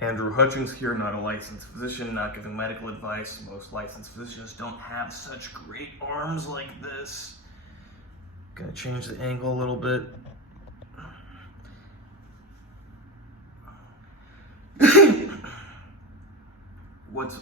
Andrew Hutchings here, not a licensed physician, not giving medical advice. Most licensed physicians don't have such great arms like this. Gonna change the angle a little bit.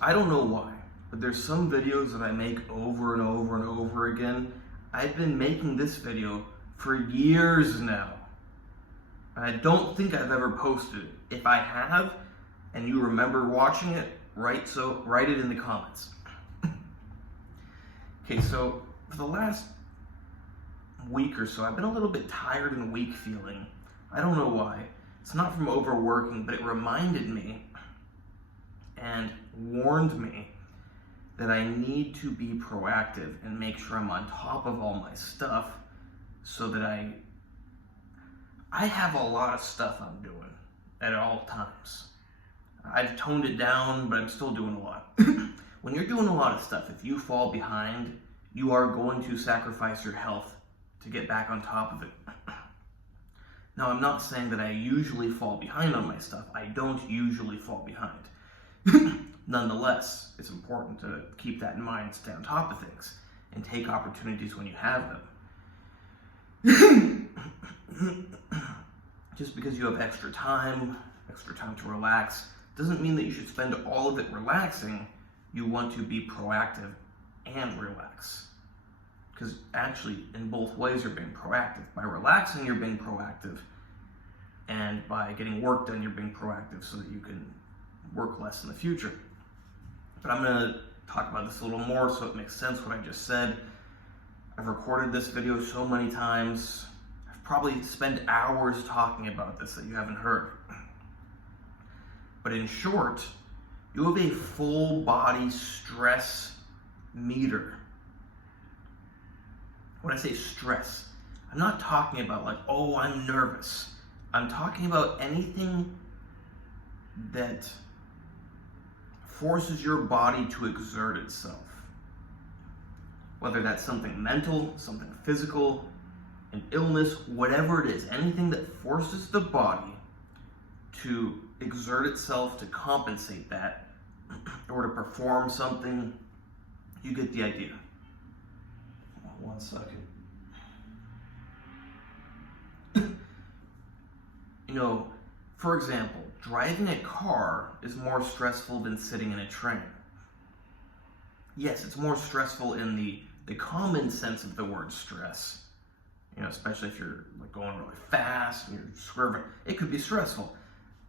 I don't know why, but there's some videos that I make over and over and over again. I've been making this video for years now. I don't think I've ever posted it. If I have, and you remember watching it, write it in the comments. Okay, so for the last week or so, I've been a little bit tired and weak feeling. I don't know why. It's not from overworking, but it reminded me and warned me that I need to be proactive and make sure I'm on top of all my stuff so that I have a lot of stuff I'm doing at all times. I've toned it down, but I'm still doing a lot. When you're doing a lot of stuff, if you fall behind, you are going to sacrifice your health to get back on top of it. Now, I'm not saying that I usually fall behind on my stuff. I don't usually fall behind. Nonetheless, it's important to keep that in mind, stay on top of things, and take opportunities when you have them. Just because you have extra time to relax, doesn't mean that you should spend all of it relaxing. You want to be proactive and relax. Because actually, in both ways, you're being proactive. By relaxing, you're being proactive. And by getting work done, you're being proactive so that you can work less in the future. But I'm going to talk about this a little more so it makes sense what I just said. I've recorded this video so many times. I've probably spent hours talking about this that you haven't heard. But in short, you have a full body stress meter. When I say stress, I'm not talking about like, oh, I'm nervous. I'm talking about anything that forces your body to exert itself. Whether that's something mental, something physical, an illness, whatever it is, anything that forces the body to exert itself to compensate that or to perform something, you get the idea. One second. For example, driving a car is more stressful than sitting in a train. Yes, it's more stressful in the common sense of the word stress. Especially if you're like going really fast and you're swerving, it could be stressful.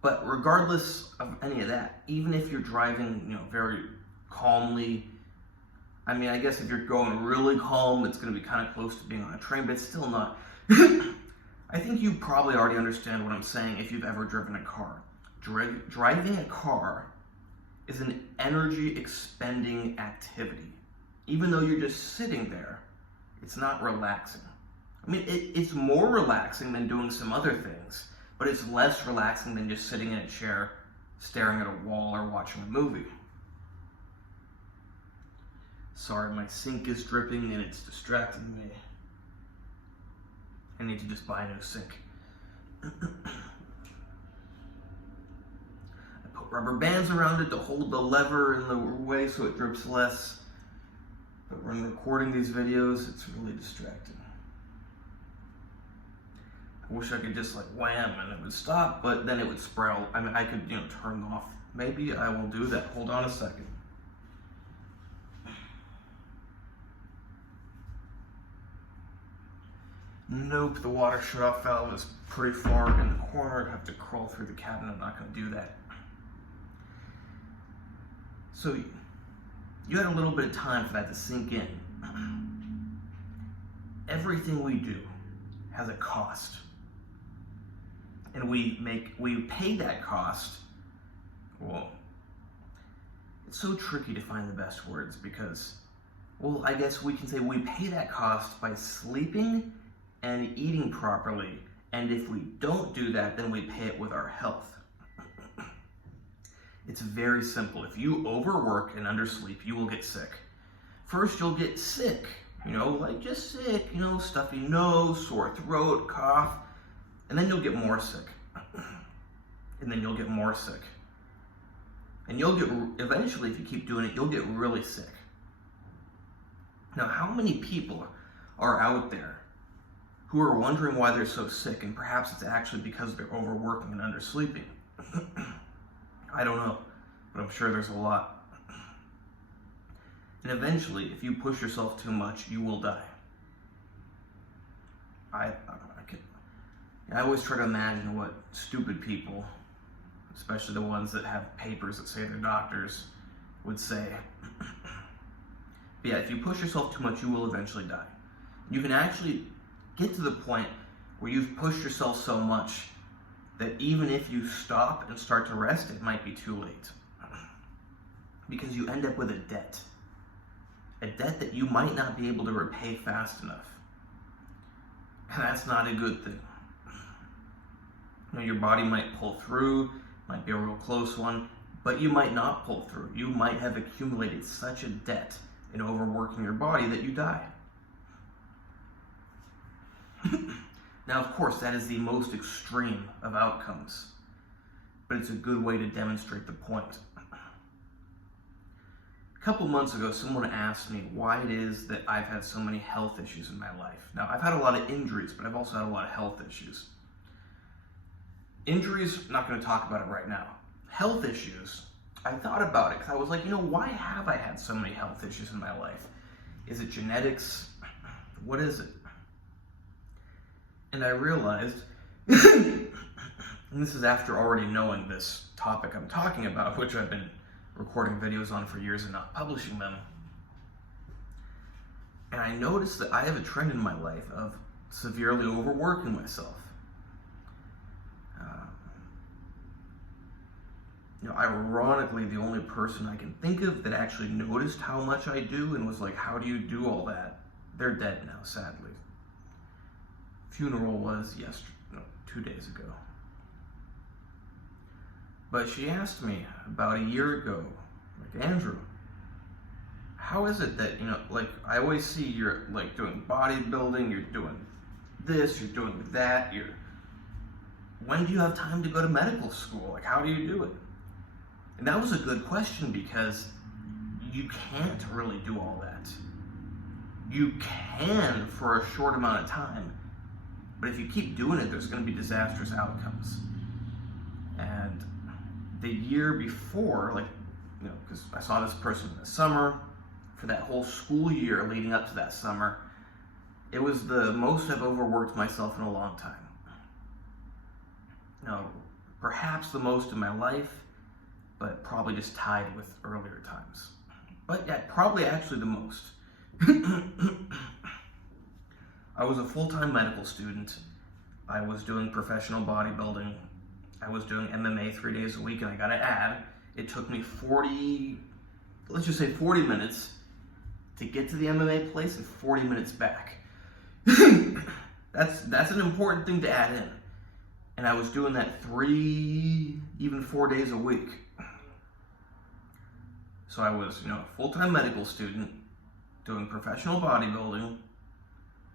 But regardless of any of that, even if you're driving, very calmly, I guess if you're going really calm, it's going to be kind of close to being on a train, but it's still not. I think you probably already understand what I'm saying if you've ever driven a car. Driving a car is an energy expending activity. Even though you're just sitting there, it's not relaxing. It's more relaxing than doing some other things, but it's less relaxing than just sitting in a chair, staring at a wall or watching a movie. Sorry, my sink is dripping and it's distracting me. I need to just buy a new sink. I put rubber bands around it to hold the lever in the way so it drips less. But when recording these videos, it's really distracting. I wish I could just like wham and it would stop, but then it would sprawl. I could, turn off. Maybe I will do that. Hold on a second. Nope, the water shut-off valve is pretty far in the corner. I'd have to crawl through the cabinet. I'm not going to do that. So, you had a little bit of time for that to sink in. Everything we do has a cost. And we pay that cost. Well, it's so tricky to find the best words because, I guess we can say we pay that cost by sleeping and eating properly, and if we don't do that, then we pay it with our health. It's very simple. If you overwork and undersleep, you will get sick. First, you'll get sick, just sick, stuffy nose, sore throat, cough, and then you'll get more sick. And then you'll get more sick. And eventually, if you keep doing it, you'll get really sick. Now, how many people are out there who are wondering why they're so sick, and perhaps it's actually because they're overworking and undersleeping? I don't know, but I'm sure there's a lot. And eventually, if you push yourself too much, you will die. I always try to imagine what stupid people, especially the ones that have papers that say they're doctors, would say. But yeah, if you push yourself too much, you will eventually die. You can actually get to the point where you've pushed yourself so much that even if you stop and start to rest, it might be too late. Because you end up with a debt. A debt that you might not be able to repay fast enough. And that's not a good thing. You know, your body might pull through, might be a real close one, but you might not pull through. You might have accumulated such a debt in overworking your body that you die. Now, of course, that is the most extreme of outcomes, but it's a good way to demonstrate the point. A couple months ago, someone asked me why it is that I've had so many health issues in my life. Now, I've had a lot of injuries, but I've also had a lot of health issues. Injuries, not going to talk about it right now. Health issues, I thought about it because I was like, why have I had so many health issues in my life? Is it genetics? What is it? And I realized, and this is after already knowing this topic I'm talking about, which I've been recording videos on for years and not publishing them. And I noticed that I have a trend in my life of severely overworking myself. Ironically, the only person I can think of that actually noticed how much I do and was like, how do you do all that? They're dead now, sadly. Funeral was 2 days ago. But she asked me about a year ago, like, Andrew, how is it that, I always see you're doing bodybuilding, you're doing this, you're doing that, when do you have time to go to medical school? Like, how do you do it? And that was a good question because you can't really do all that. You can for a short amount of time, but if you keep doing it, there's going to be disastrous outcomes. And the year before, because I saw this person in the summer, for that whole school year leading up to that summer, it was the most I've overworked myself in a long time. Perhaps the most in my life, but probably just tied with earlier times. But yeah, probably actually the most. I was a full-time medical student. I was doing professional bodybuilding. I was doing MMA 3 days a week, and I gotta add, it took me 40 minutes to get to the MMA place and 40 minutes back. That's an important thing to add in. And I was doing that 3, even 4 days a week. So I was, a full-time medical student, doing professional bodybuilding,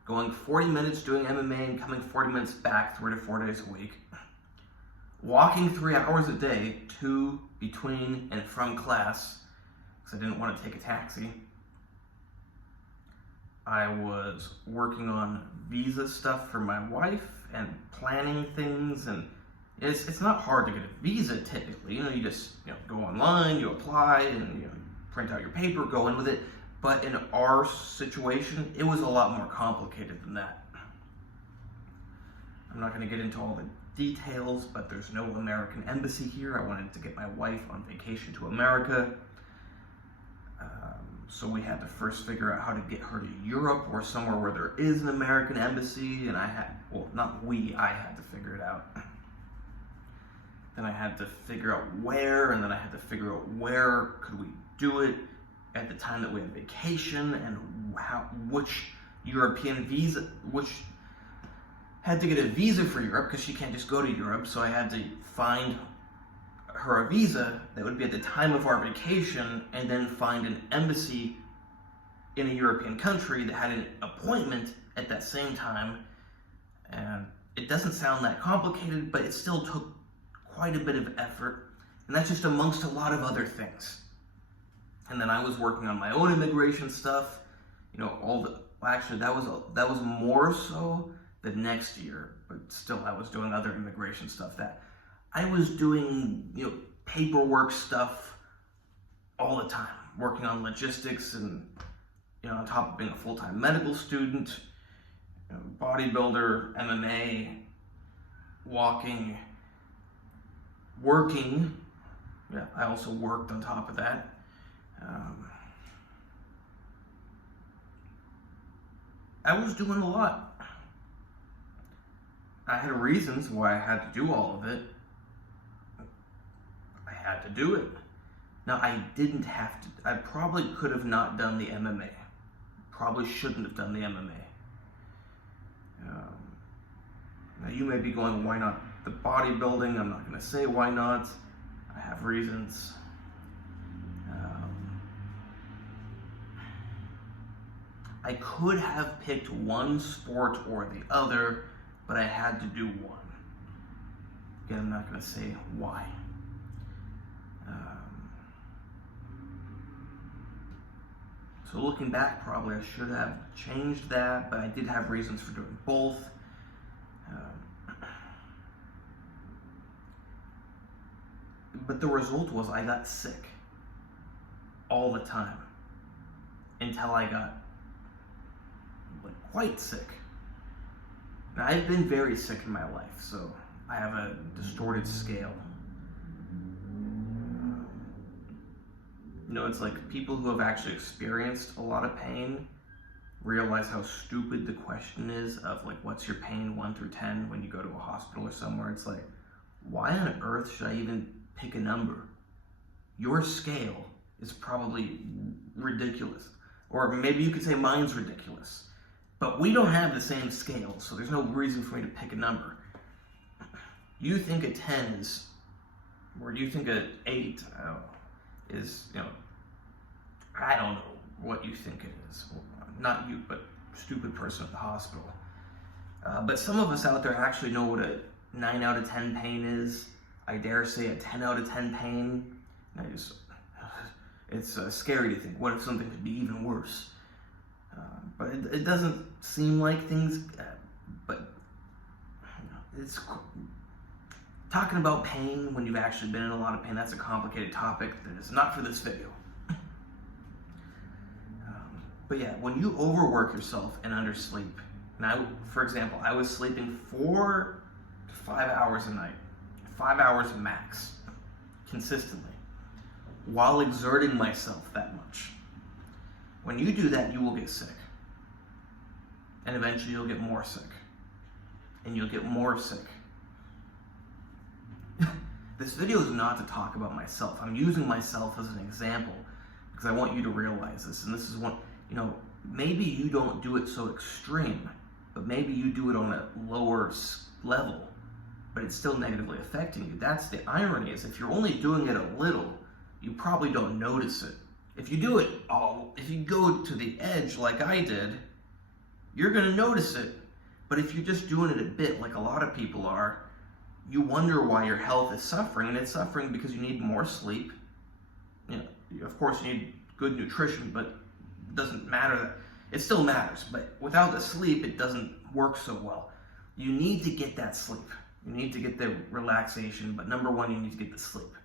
going 40 minutes doing MMA and coming 40 minutes back 3 to 4 days a week, walking 3 hours a day to, between, and from class, because I didn't want to take a taxi. I was working on visa stuff for my wife and planning things, and it's not hard to get a visa typically. You just go online, you apply, and print out your paper, go in with it. But in our situation, it was a lot more complicated than that. I'm not going to get into all the details, but there's no American embassy here. I wanted to get my wife on vacation to America. So we had to first figure out how to get her to Europe or somewhere where there is an American embassy. And I had to figure it out. Then I had to figure out where, and then I had to figure out where could we do it at the time that we had vacation, and which European visa, had to get a visa for Europe because she can't just go to Europe. So I had to find her a visa that would be at the time of our vacation, and then find an embassy in a European country that had an appointment at that same time. And it doesn't sound that complicated, but it still took quite a bit of effort. And that's just amongst a lot of other things. And then I was working on my own immigration stuff, actually that was more so the next year, but still I was doing other immigration stuff that I was doing, paperwork stuff all the time, working on logistics and, on top of being a full-time medical student, bodybuilder, MMA, walking, working. Yeah, I also worked on top of that. I was doing a lot. I had reasons why I had to do all of it. I had to do it. Now, I didn't have to. I probably could have not done the MMA. Probably shouldn't have done the MMA. Now, you may be going, why not the bodybuilding? I'm not going to say why not. I have reasons. I could have picked one sport or the other, but I had to do one. Again, I'm not going to say why. So looking back, probably I should have changed that, but I did have reasons for doing both. But the result was I got sick all the time until I got quite sick. Now, I've been very sick in my life, so I have a distorted scale. It's like people who have actually experienced a lot of pain realize how stupid the question is of what's your pain 1 through 10 when you go to a hospital or somewhere. It's like, why on earth should I even pick a number? Your scale is probably ridiculous. Or maybe you could say mine's ridiculous. But we don't have the same scale, so there's no reason for me to pick a number. You think a 10 is, or do you think an 8 is, I don't know what you think it is. Well, not you, but stupid person at the hospital. But some of us out there actually know what a 9 out of 10 pain is. I dare say a 10 out of 10 pain. It's scary to think, what if something could be even worse? But it doesn't seem like things, but it's talking about pain when you've actually been in a lot of pain. That's a complicated topic that is not for this video. But yeah, when you overwork yourself and undersleep, and for example, I was sleeping 4 to 5 hours a night, 5 hours max, consistently, while exerting myself that much. When you do that, you will get sick. And eventually you'll get more sick. And you'll get more sick. This video is not to talk about myself. I'm using myself as an example because I want you to realize this. And this is one, maybe you don't do it so extreme, but maybe you do it on a lower level, but it's still negatively affecting you. That's the irony, is if you're only doing it a little, you probably don't notice it. If you do it if you go to the edge like I did, you're going to notice it. But if you're just doing it a bit, like a lot of people are, you wonder why your health is suffering, and it's suffering because you need more sleep. Of course you need good nutrition, but it doesn't matter. It still matters, but without the sleep, it doesn't work so well. You need to get that sleep. You need to get the relaxation, but number one, you need to get the sleep.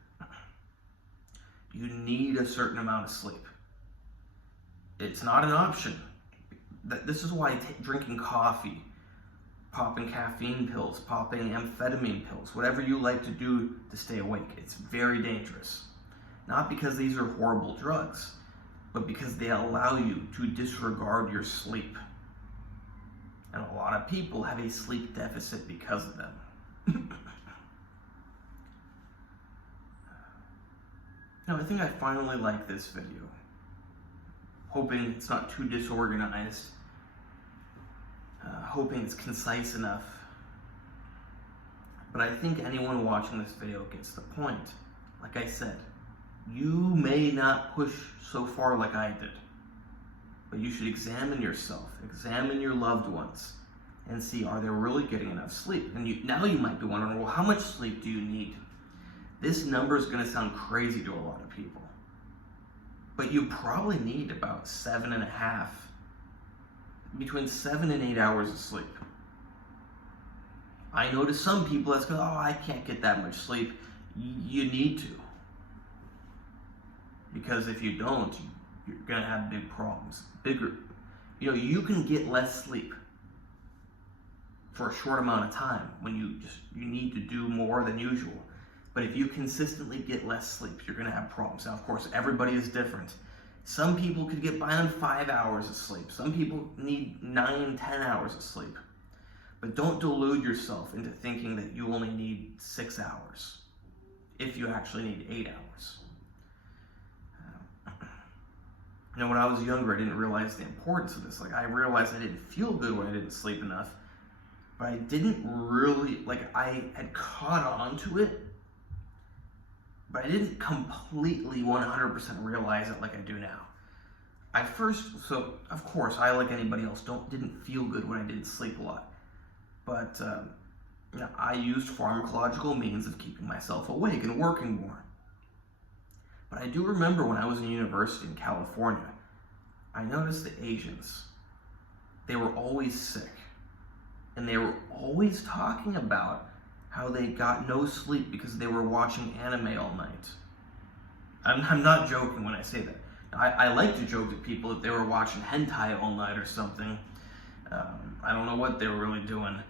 You need a certain amount of sleep. It's not an option. This is why drinking coffee, popping caffeine pills, popping amphetamine pills, whatever you like to do to stay awake, it's very dangerous. Not because these are horrible drugs, but because they allow you to disregard your sleep. And a lot of people have a sleep deficit because of them. Now, I think I finally like this video. Hoping it's not too disorganized. Hoping it's concise enough. But I think anyone watching this video gets the point. Like I said, you may not push so far like I did, but you should examine yourself, examine your loved ones, and see, are they really getting enough sleep? And now you might be wondering, well, how much sleep do you need? This number is going to sound crazy to a lot of people, but you probably need about 7.5, between 7 and 8 hours of sleep. I know to some people that's going, oh, I can't get that much sleep. You need to. Because if you don't, you're going to have big problems. You can get less sleep for a short amount of time when you need to do more than usual. But if you consistently get less sleep, you're going to have problems. Now, of course, everybody is different. Some people could get by on 5 hours of sleep. Some people need 9, 10 hours of sleep. But don't delude yourself into thinking that you only need 6 hours if you actually need 8 hours. When I was younger, I didn't realize the importance of this. Like, I realized I didn't feel good when I didn't sleep enough, but I didn't really, I had caught on to it, but I didn't completely 100% realize it like I do now. So of course, I, like anybody else, didn't feel good when I didn't sleep a lot. But I used pharmacological means of keeping myself awake and working more. But I do remember when I was in university in California, I noticed the Asians, they were always sick. And they were always talking about how they got no sleep because they were watching anime all night. I'm not joking when I say that. I like to joke to people that they were watching hentai all night or something. I don't know what they were really doing.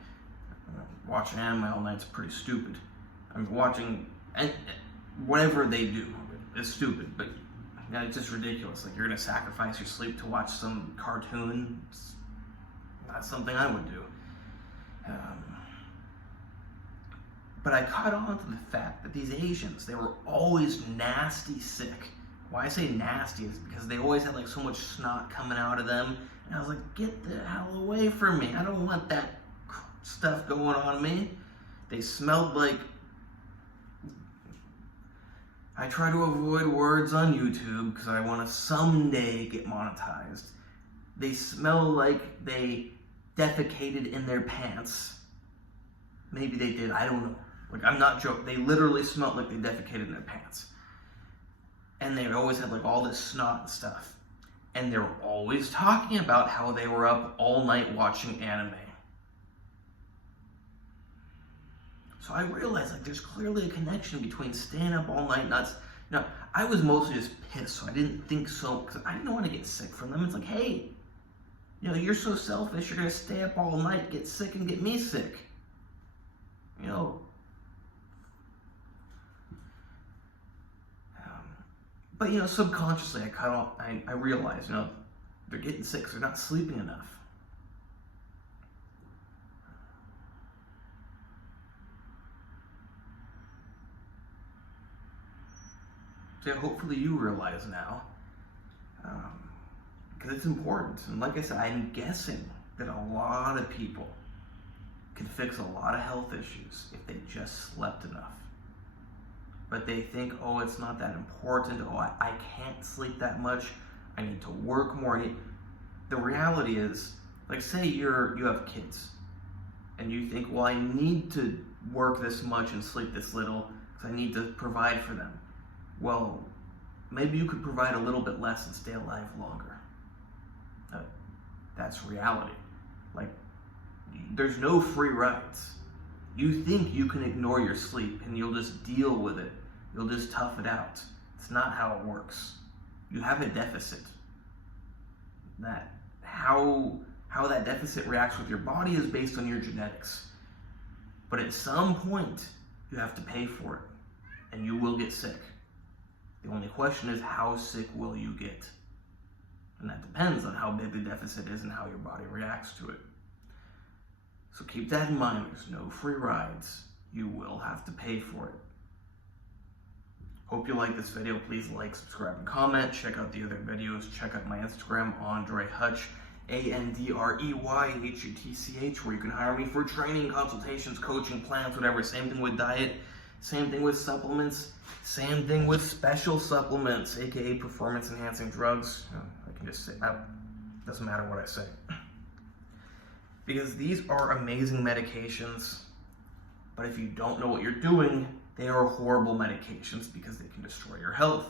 Watching anime all night is pretty stupid. Whatever they do is stupid, but it's just ridiculous. Like, you're going to sacrifice your sleep to watch some cartoon. It's not something I would do. But I caught on to the fact that these Asians, they were always nasty sick. Why I say nasty is because they always had so much snot coming out of them. And I was like, get the hell away from me. I don't want that stuff going on me. They smelled like... I try to avoid words on YouTube because I want to someday get monetized. They smell like they defecated in their pants. Maybe they did, I don't know. I'm not joking. They literally smelled like they defecated in their pants. And they always had all this snot and stuff. And they were always talking about how they were up all night watching anime. So I realized there's clearly a connection between staying up all night nuts. Now, I was mostly just pissed, so I didn't think so, because I didn't want to get sick from them. It's like, hey, you're so selfish, you're going to stay up all night, get sick, and get me sick. But subconsciously I realized, they're getting sick because they're not sleeping enough. So hopefully you realize now, because it's important. And like I said, I'm guessing that a lot of people could fix a lot of health issues if they just slept enough. But they think, oh, it's not that important. Oh, I can't sleep that much. I need to work more. The reality is, say you have kids, and you think, well, I need to work this much and sleep this little because I need to provide for them. Well, maybe you could provide a little bit less and stay alive longer. That's reality. There's no free rides. You think you can ignore your sleep and you'll just deal with it. You'll just tough it out. It's not how it works. You have a deficit. How that deficit reacts with your body is based on your genetics. But at some point, you have to pay for it. And you will get sick. The only question is, how sick will you get? And that depends on how big the deficit is and how your body reacts to it. So keep that in mind. There's no free rides. You will have to pay for it. Hope you like this video. Please like, subscribe, and comment. Check out the other videos. Check out my Instagram, AndreyHutch, AndreyHutch, where you can hire me for training, consultations, coaching, plans, whatever. Same thing with diet. Same thing with supplements. Same thing with special supplements, aka performance-enhancing drugs. I can just say that. Doesn't matter what I say. Because these are amazing medications, but if you don't know what you're doing, they are horrible medications because they can destroy your health.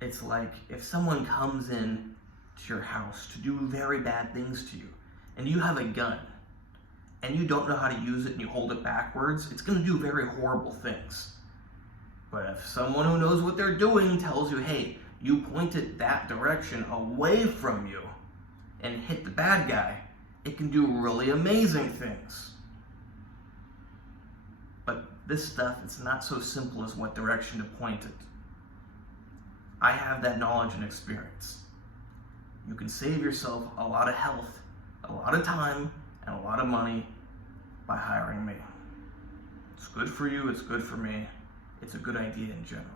It's like if someone comes in to your house to do very bad things to you, and you have a gun, and you don't know how to use it and you hold it backwards, it's going to do very horrible things. But if someone who knows what they're doing tells you, hey, you point it that direction away from you and hit the bad guy, it can do really amazing things. But this stuff, it's not so simple as what direction to point it. I have that knowledge and experience. You can save yourself a lot of health, a lot of time, and a lot of money by hiring me. It's good for you, it's good for me, it's a good idea in general.